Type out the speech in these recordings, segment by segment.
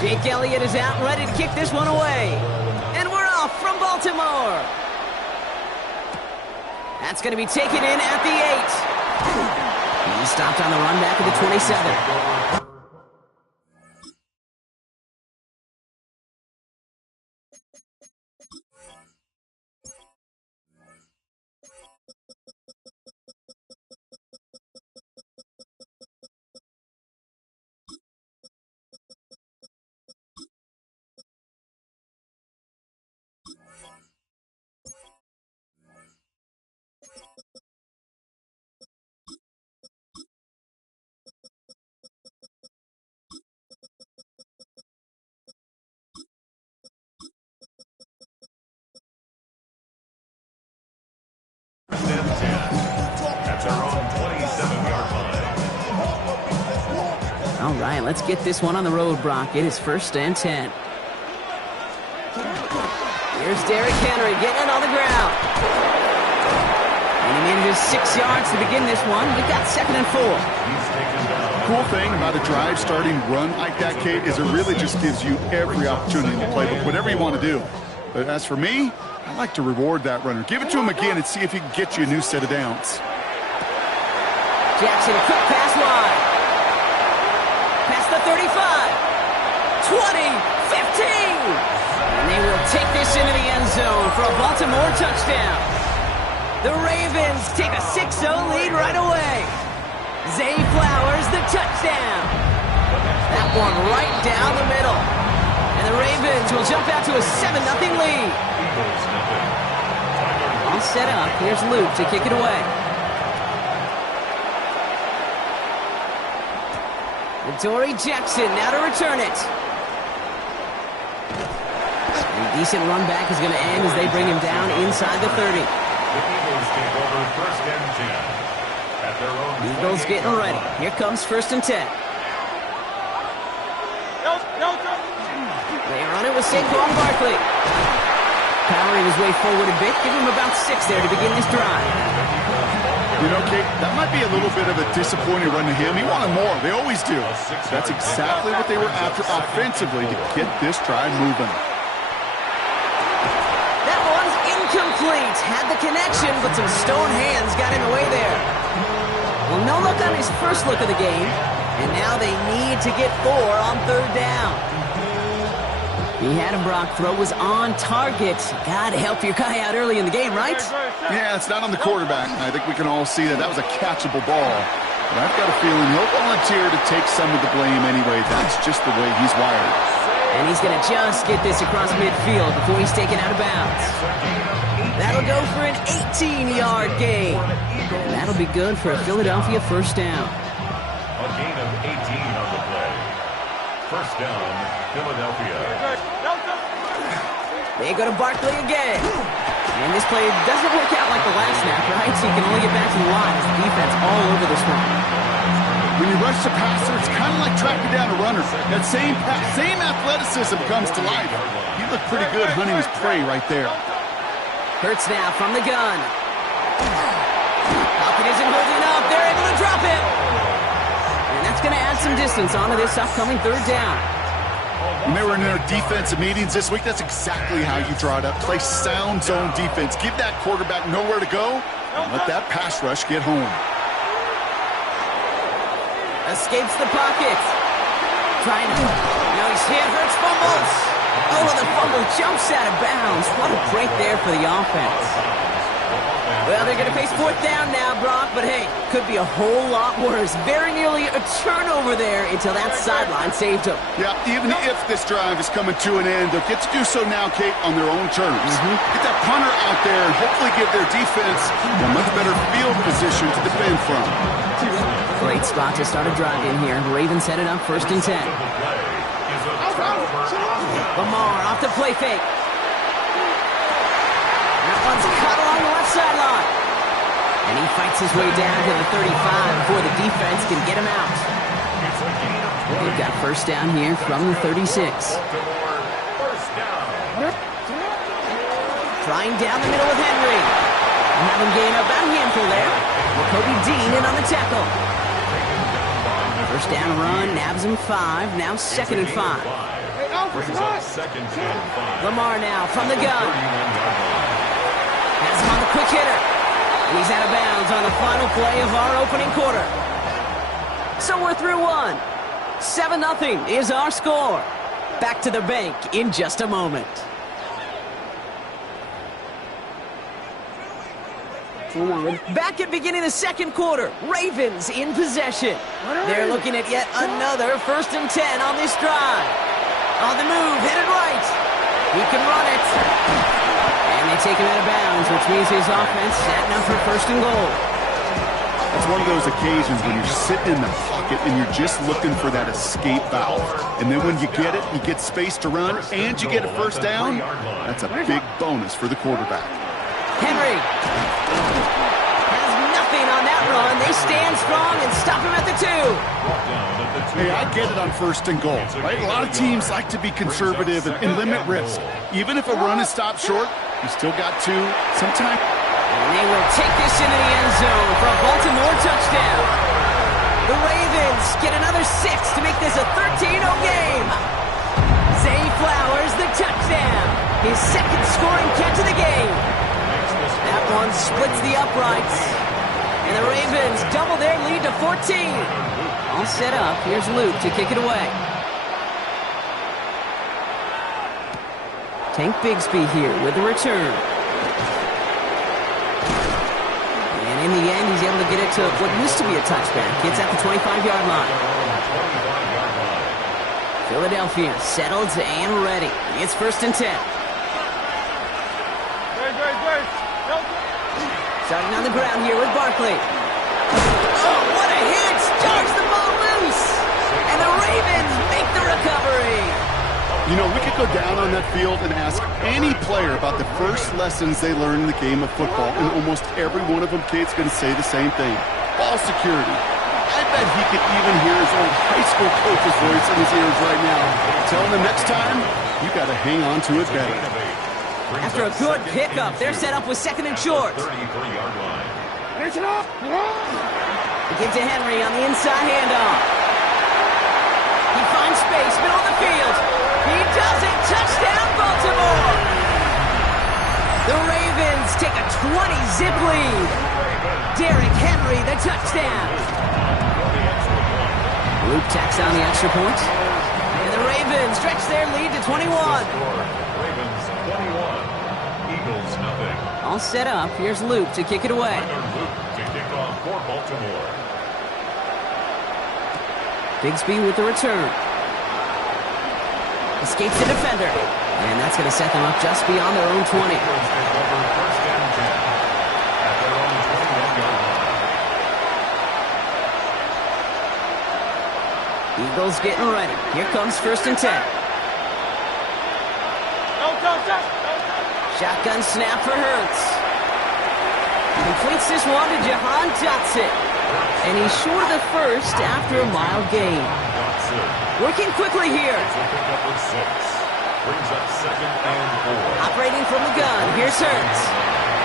Jake Elliott is out, ready to kick this one away. And we're off from Baltimore. That's going to be taken in at the 8. He stopped on the run back at the 27. That's our own 27-yard line. All right, let's get this one on the road, Brock. It is 1st and 10. Here's Derrick Henry getting it on the ground. And he manages 6 yards to begin this one. We've got 2nd and 4. The cool thing about a drive starting run like that, Kate, is it really just gives you every opportunity to play whatever you want to do. But as for me, I like to reward that runner. Give it to him again and see if he can get you a new set of downs. Jackson, a quick pass wide. Past the 35. 20. 15. And they will take this into the end zone for a Baltimore touchdown. The Ravens take a 6-0 lead right away. Zay Flowers, the touchdown. That one right down the middle. And the Ravens will jump out to a 7-0 lead. All set up. Here's Luke to kick it away. Adoree Jackson now to return it. A decent run back is going to end as they bring him down inside the 30. The Eagles take over 1st and 10. At their own Eagles getting ready. Here comes 1st and 10. They run it with Saquon Barkley. Powering his way forward a bit. Give him about 6 there to begin this drive. You know, Kate, that might be a little bit of a disappointing run to him. He wanted more. They always do. That's exactly what they were after offensively to get this drive moving. That one's incomplete. Had the connection, but some stone hands got in the way there. Well, no look on his first look of the game. And now they need to get 4 on 3rd down. He had him, Brock. Throw was on target. Got to help your guy out early in the game, right? Yeah, it's not on the quarterback. I think we can all see that was a catchable ball. But I've got a feeling he'll volunteer to take some of the blame anyway. That's just the way he's wired. And he's going to just get this across midfield before he's taken out of bounds. That'll go for an 18-yard gain. And that'll be good for a Philadelphia 1st down. A gain of 18 on the play. 1st down, Philadelphia. They go to Barkley again. And this play doesn't work out like the last snap, right? So you can only get back to the line as the defense all over this one. When you rush the passer, it's kind of like tracking down a runner. That same athleticism comes to life. He looked pretty good hunting his prey right there. Hurts now from the gun. Falcon isn't holding up. They're able to drop it. And that's going to add some distance onto this upcoming 3rd down. When they were in their defensive meetings this week, that's exactly how you draw it up. Play sound zone defense. Give that quarterback nowhere to go, and let that pass rush get home. Escapes the pocket. Trying to... Now he's hit. Hurts fumbles. Oh, and the fumble jumps out of bounds. What a break there for the offense. Well, they're going to face 4th down now, Brock, but hey, could be a whole lot worse. Very nearly a turnover there until that sideline saved him. Yeah, even if this drive is coming to an end, they'll get to do so now, Kate, on their own terms. Get that punter out there and hopefully give their defense a much better field position to defend from. Great spot to start a drive in here. Ravens headed up 1st and 10. Lamar off the play fake. That one's cut along the left sideline. And he fights his way down to the 35 before the defense can get him out. They've got 1st down here from the 36. Trying down the middle with Henry. And have him gain about a handful there. Kobe Dean in on the tackle. First down run, nabs him 5. Now 2nd and 5. Brings up 2nd and 5. Lamar now from the gun. Has him on the quick hitter. And he's out of bounds on the final play of our opening quarter. So we're through one. 7-0 is our score. Back to the bank in just a moment. Back at beginning of the second quarter. Ravens in possession. They're looking at yet another 1st and 10 on this drive. On the move, headed right. He can run it. And they take him out of bounds, which means his offense setting up for 1st and goal. It's one of those occasions when you're sitting in the pocket and you're just looking for that escape valve. And then when you get it, you get space to run, and you get a 1st down. That's a big bonus for the quarterback. Henry has nothing on that run. They stand strong and stop him at the 2. Hey, I get it on 1st and goal, right? A lot of teams like to be conservative and limit risk. Even if a run is stopped short, you still got 2. Sometimes. And they will take this into the end zone for a Baltimore touchdown. The Ravens get another 6 to make this a 13-0 game. Zay Flowers, the touchdown. His 2nd scoring catch of the game. That one splits the uprights. And the Ravens double their lead to 14. All set up. Here's Luke to kick it away. Tank Bigsby here with the return. And in the end, he's able to get it to what used to be a touchback. It's at the 25-yard line. Philadelphia settled and ready. It's 1st and 10. Starting on the ground here with Barkley. Oh, what a hit! Charge the ball loose! And the Ravens make the recovery! You know, we could go down on that field and ask any player about the first lessons they learned in the game of football, and almost every one of them, Kate's going to say the same thing. Ball security. I bet he could even hear his old high school coach's voice in his ears right now, telling him next time, you got to hang on to it better. After a good pickup, they're set up with 2nd and short. 33-yard line. They give to Henry on the inside handoff. He finds space, middle of the field. He does it! Touchdown, Baltimore! The Ravens take a 20-zip lead. Derrick Henry, the touchdown. Luke tacks on the extra point. And the Ravens stretch their lead to 21. Ravens 21. Eagles nothing. All set up. Here's Luke to kick it away. Luke to kick off for Baltimore. Bigsby with the return. Escapes the defender. And that's going to set them up just beyond their own 20. First and 10 at their own 21-yard line. Eagles getting ready. Here comes 1st and 10. Shotgun snap for Hurts. Completes this one to Jahan Dotson. And he's short of the 1st after a mild gain. Working quickly here. Pick up with 6. Brings up 2nd and 4. Operating from the gun. Here's Hurts.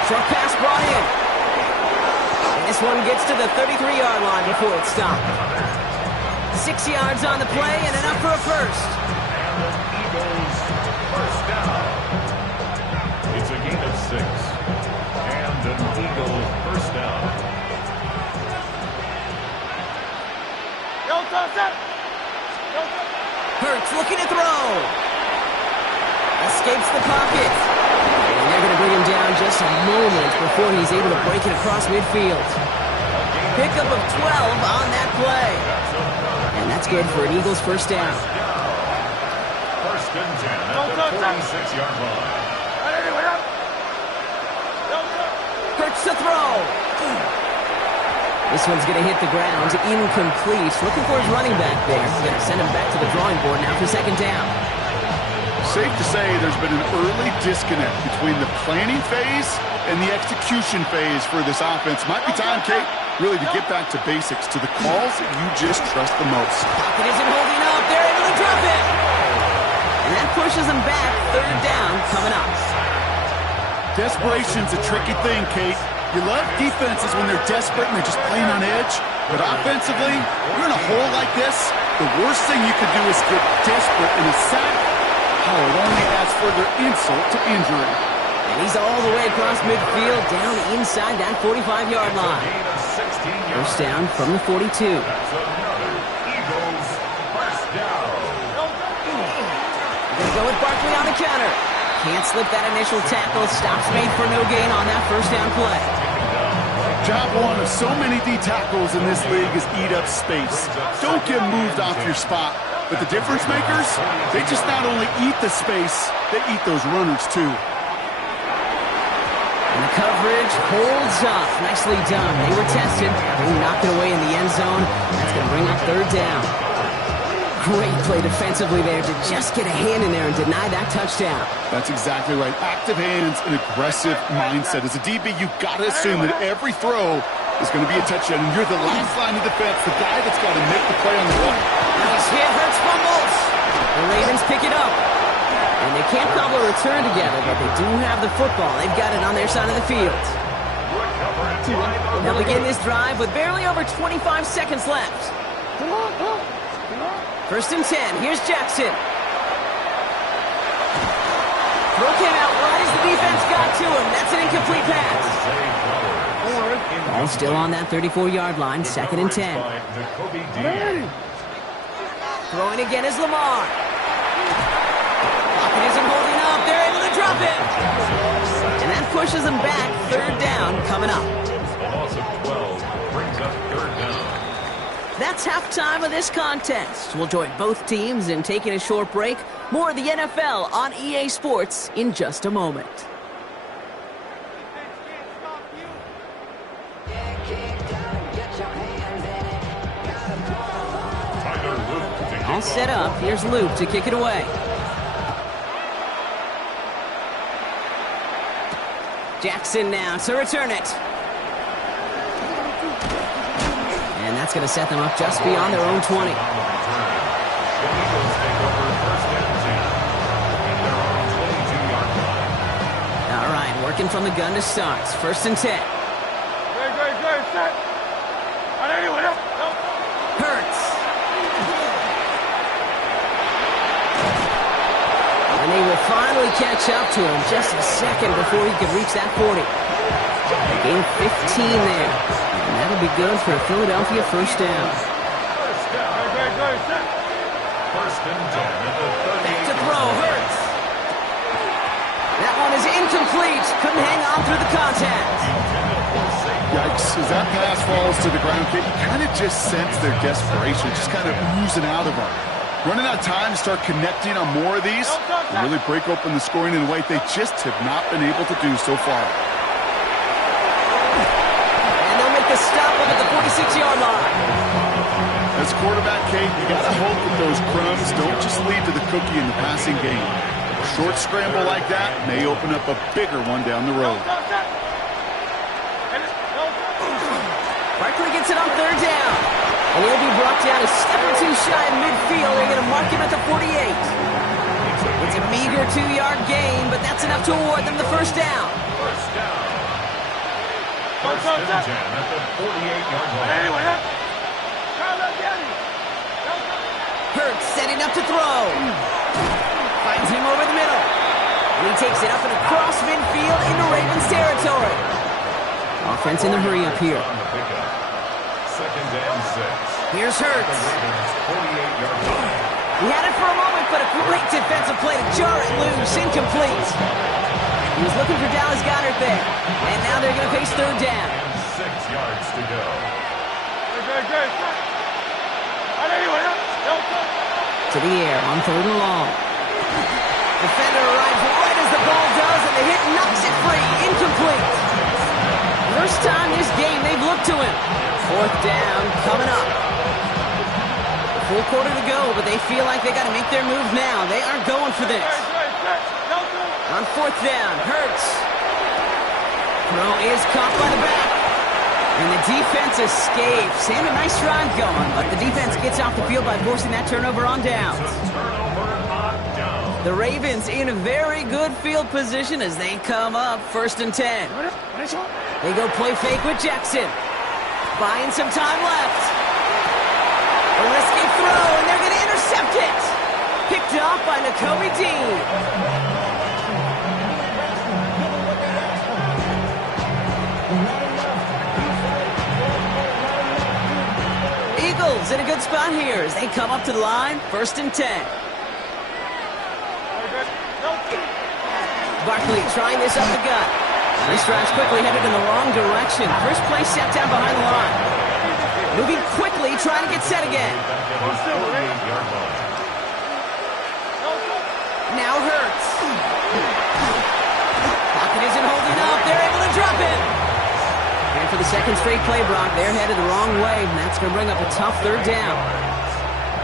Short pass brought in. And this one gets to the 33-yard line before it's stopped. 6 yards on the play and enough for a 1st. And the Eagles first down. It's a gain of 6. And an Eagle first down. Hurts looking to throw. Escapes the pocket. And they're going to bring him down just a moment before he's able to break it across midfield. Pickup of 12 on that play. And that's good for an Eagles first down. First and 10 at the 46-yard line. Hurts to throw. This one's going to hit the ground. Incomplete. Looking for his running back there. Going to send him back to the drawing board now for 2nd down. Safe to say there's been an early disconnect between the planning phase and the execution phase for this offense. Might be time, Kate, really to get back to basics, to the calls that you just trust the most. Pocket isn't holding up. They're able to drop it. And that pushes them back. 3rd down coming up. Desperation's a tricky thing, Kate. You love defenses when they're desperate and they're just playing on edge. But offensively, you're in a hole like this, the worst thing you could do is get desperate in a sack. Oh, it only adds further insult to injury. And he's all the way across midfield, down inside that 45-yard line. First down from the 42. That's another Eagles first down. They're going to go with Barkley on the counter. Can't slip that initial tackle. Stops made for no gain on that first down play. Job one of so many D tackles in this league is eat up space. Don't get moved off your spot. But the difference makers, they just not only eat the space, they eat those runners too. And the coverage holds up. Nicely done. They were tested. They knocked it away in the end zone. That's going to bring up third down. Great play defensively there to just get a hand in there and deny that touchdown. That's exactly right. Active hands and aggressive mindset. As a DB, you've got to assume that every throw is going to be a touchdown. And you're the last line of defense, the guy that's got to make the play on the run. Nice hit. Hurts fumbles. The Ravens pick it up. And they can't cobble a return together, but they do have the football. They've got it on their side of the field. They'll begin this drive with barely over 25 seconds left. First and 10. Here's Jackson. Throw came out wide as the defense got to him. That's an incomplete pass. Ball still on that 34-yard line. Second and 10. Throwing again is Lamar. Pocket isn't holding up. They're able to drop it. And that pushes them back. Third down coming up. A loss of 12 brings up third down. That's halftime of this contest. We'll join both teams in taking a short break. More of the NFL on EA Sports in just a moment. All set up. Here's Luke to kick it away. Jackson now to return it. And that's going to set them up just beyond their own 20. All right, working from the gun to start. First and 10. Hurts. And they will finally catch up to him just a second before he could reach that 40. Gain 15 there. And that'll be good for a Philadelphia first down. First and 10 at the 30. Back to throw, Hurts. That one is incomplete. Couldn't hang on through the contact. Yikes. As that pass falls to the ground, you kind of just sense their desperation, just kind of oozing out of them. Running out of time to start connecting on more of these and really break open the scoring in a way they just have not been able to do so far. And they'll make the stop up at the 46-yard line. As quarterback, Kate, you got to hope that those crumbs don't just lead to the cookie in the passing game. A short scramble like that may open up a bigger one down the road. Barkley gets it on third down. And he'll be brought down a step or two shy of midfield. They're going to mark him at the 48. It's a meager 2-yard gain, but that's enough to award them the first down. First down. First and 10 at the 48-yard line. Hurts setting up to throw. Finds him over the middle. And he takes it up and across midfield into Ravens territory. Offense in the hurry up here. Second and 6. Here's Hurts. 48-yard line. He had it for a moment, but a great defensive play to jar it loose. Incomplete. He was looking for Dallas Goedert there. And now they're going to face third down. And 6 yards to go. To the air on third and long. Defender arrives right as the ball does, and the hit knocks it free. Incomplete. First time this game they've looked to him. Fourth down coming up. Full quarter to go, but they feel like they got to make their move now. They aren't going for this. On fourth down, Hurts. Throw is caught by the back. And the defense escapes. And a nice drive going, but the defense gets off the field by forcing that turnover on downs. The Ravens in a very good field position as they come up first and 10. They go play fake with Jackson. Buying some time left. A risky throw, and they're going to intercept it. Picked off by Noway Dean. Eagles in a good spot here as they come up to the line, 1st and 10. Barkley trying this up the gut. This drive's quickly headed in the wrong direction. First play set down behind the line. Moving quickly, trying to get set again. Now Hurts. Pocket isn't holding up. They're able to drop it. And for the second straight play, Brock, they're headed the wrong way, and that's going to bring up a tough 3rd down.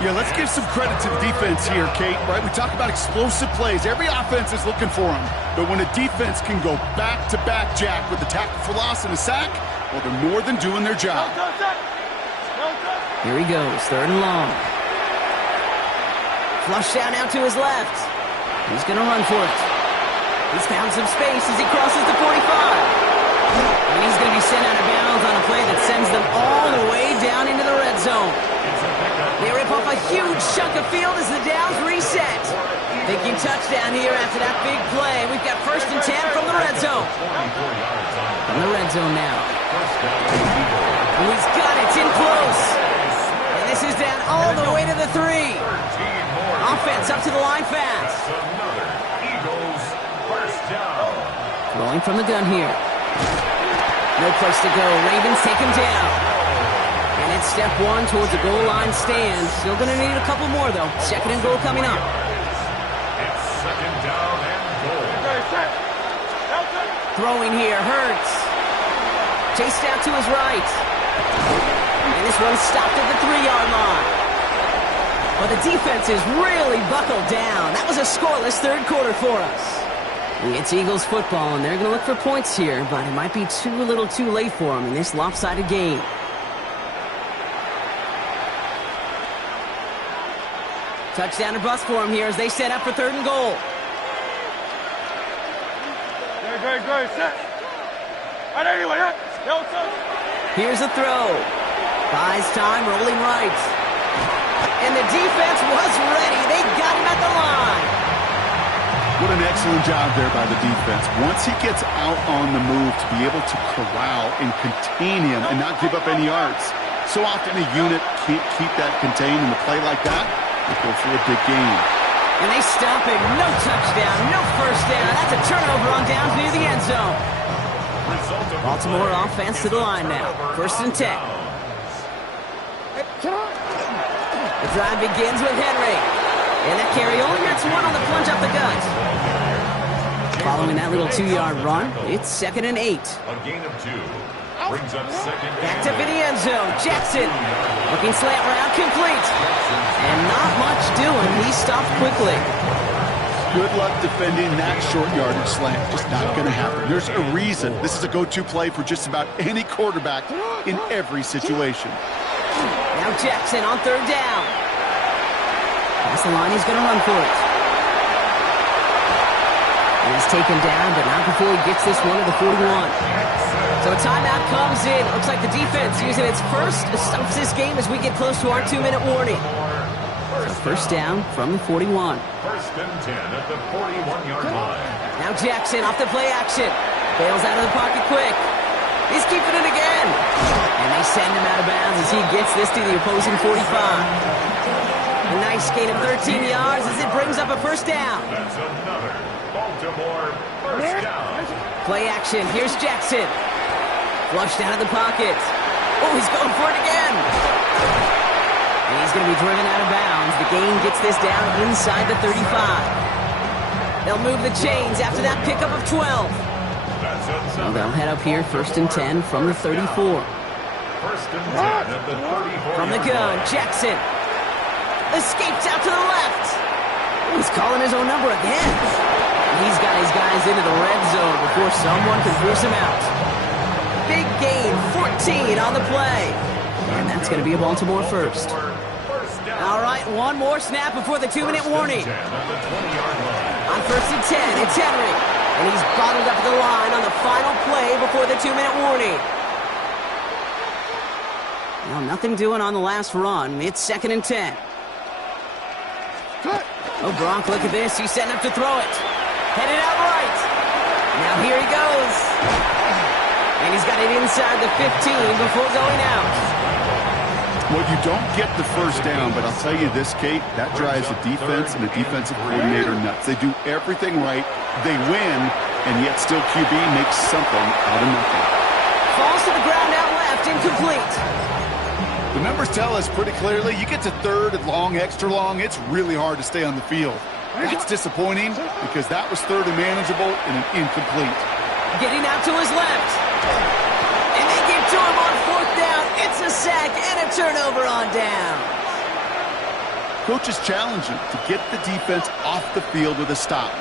Yeah, let's give some credit to the defense here, Kate, right? We talk about explosive plays. Every offense is looking for them. But when a defense can go back-to-back, Jack, with a tackle for loss and a sack, well, they're more than doing their job. Here he goes, 3rd and long. Flush down out to his left. He's going to run for it. He's found some space as he crosses the 45. And he's going to be sent out of bounds on a play that sends them all the way down into the red zone. They rip off a huge chunk of field as the downs reset. Thinking touchdown here after that big play. We've got 1st and 10 from the red zone. From the red zone now. And he's got it. It's in close. And this is down all the way to the 3. Offense up to the line fast. Rolling from the gun here. No place to go. Ravens take him down. And it's step 1 towards the goal line stand. Still going to need a couple more, though. 2nd and goal coming up. It's 2nd down and goal. Throwing here, Hurts. Chased out to his right. And this one stopped at the 3-yard line. But the defense is really buckled down. That was a scoreless 3rd quarter for us. It's Eagles football, and they're going to look for points here, but it might be a little too late for them in this lopsided game. Touchdown or bust for them here as they set up for 3rd and goal. Here's a throw. Buys time, rolling right. And the defense was ready. They got him at the line. What an excellent job there by the defense. Once he gets out on the move, to be able to corral and contain him and not give up any yards. So often a unit can't keep that contained in a play like that. They go for a big gain. And they stop him. No touchdown, no 1st down. That's a turnover on downs near the end zone. Baltimore offense to the line now. 1st and 10. The drive begins with Henry. And that carry only gets 1 on the plunge up the gut. Following that little 2-yard run, it's 2nd and 8. A gain of 2. Brings up 2nd. Backed up in the end zone. Jackson looking slant route complete. And not much doing. He stopped quickly. Good luck defending that short yardage slant. Just not going to happen. There's a reason. This is a go-to play for just about any quarterback in every situation. Now Jackson on 3rd down. That's the line. He's going to run for it. And he's taken down, but not before he gets this one to the 41. So a timeout comes in. Looks like the defense using its first stops this game as we get close to our 2-minute warning. So 1st down from the 41. 1st and 10 at the 41-yard line. Now Jackson off the play action. Bails out of the pocket quick. He's keeping it again. And they send him out of bounds as he gets this to the opposing 45. A nice gain of 13 yards as it brings up a 1st down. That's another Baltimore 1st down. Play action. Here's Jackson. Flushed out of the pocket. Oh, he's going for it again. And he's going to be driven out of bounds. The gain gets this down inside the 35. They'll move the chains after that pickup of 12. So they'll head up here, 1st and 10 from the 34. 1st and 10 at the 34. From the gun, Jackson. Escapes out to the left. Oh, he's calling his own number again. He's got his guys into the red zone before someone can force him out. Big gain, 14 on the play. And that's going to be a Baltimore 1st. All right, one more snap before the 2-minute warning. On 1st and 10, it's Henry. And he's bottled up the line on the final play before the 2-minute warning. Well, nothing doing on the last run. It's 2nd and 10. Oh, Gronk, look at this. He's setting up to throw it. Headed out right. Now here he goes. And he's got it inside the 15 before going out. Well, you don't get the first down, but I'll tell you this, Kate, that drives the defense and the defensive coordinator nuts. They do everything right, they win, and yet still QB makes something out of nothing. Falls to the ground out left, incomplete. The numbers tell us pretty clearly, you get to 3rd and long, extra long, it's really hard to stay on the field. That's disappointing because that was 3rd and manageable and an incomplete. Getting out to his left. And they get to him on 4th down. It's a sack and a turnover on down. Coaches challenge him to get the defense off the field with a stop.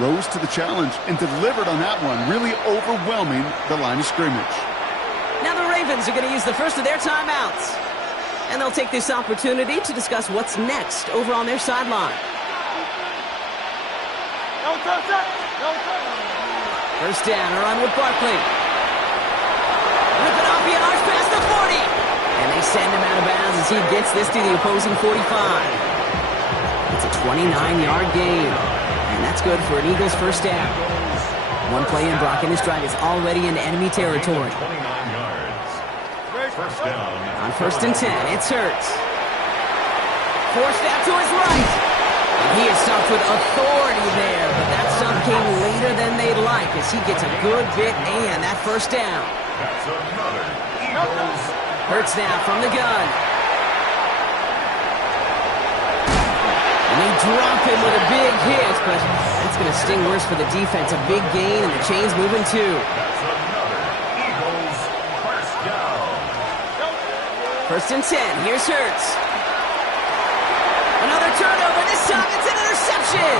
Rose to the challenge and delivered on that one, really overwhelming the line of scrimmage. Now the Ravens are going to use the first of their timeouts. And they'll take this opportunity to discuss what's next over on their sideline. First down, a run with Barkley. Ripping off yards past the 40. And they send him out of bounds as he gets this to the opposing 45. It's a 29-yard gain. And that's good for an Eagles first down. One play in, Brock, and his drive is already in enemy territory. 29 yards. First down. On 1st and 10, it's Hurts. Forced out to his right. And he is stopped with authority there, but that stop came later than they'd like as he gets a good bit and that first down. That's another Eagles. Hurts now from the gun. And they drop him with a big hit, but that's going to sting worse for the defense. A big gain, and the chain's moving too. That's another Eagles first down. 1st and 10, here's Hurts. Another turnover, this time it's an interception.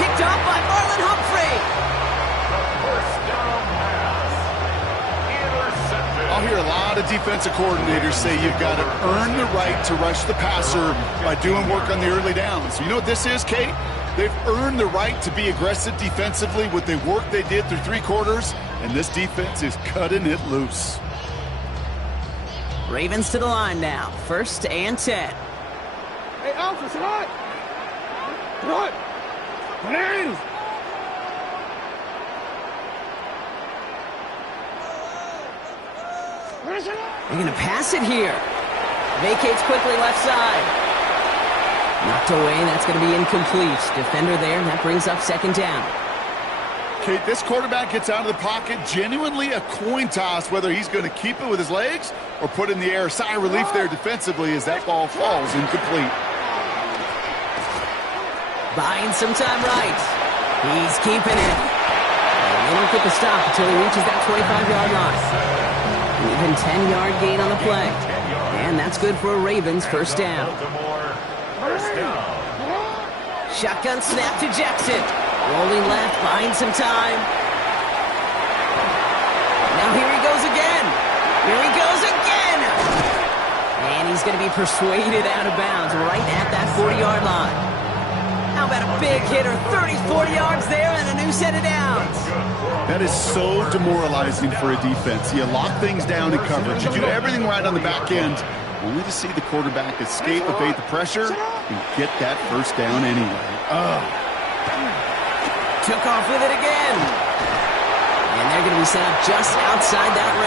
Picked off by Marlon Humphrey. First down pass. Intercepted. I'll hear a lot of defensive coordinators say you've got to earn the right to rush the passer by doing work on the early downs. You know what this is, Kate? They've earned the right to be aggressive defensively with the work they did through 3 quarters, and this defense is cutting it loose. Ravens to the line now, 1st and 10. Hey, Alpha, sit on! What? Names! They're going to pass it here. Vacates quickly left side. Knocked away, that's going to be incomplete. Defender there, and that brings up 2nd down. Kate, this quarterback gets out of the pocket, genuinely a coin toss whether he's going to keep it with his legs or put it in the air. Sigh of relief there defensively as that ball falls incomplete. Buying some time right. He's keeping it. And they don't get the stop until he reaches that 25-yard line. An even 10-yard gain on the play. And that's good for a Ravens first down. First down. Shotgun snap to Jackson. Rolling left, buying some time. Now here he goes again. Here he goes again. And he's going to be persuaded out of bounds right at that 40-yard line. How about a big hitter, 34 yards there and a new set of downs. That is so demoralizing for a defense. You lock things down in coverage. You do everything right on the back end, only to see the quarterback escape, evade the pressure, and get that first down anyway. Took off with it again. And they're going to be set up just outside that range.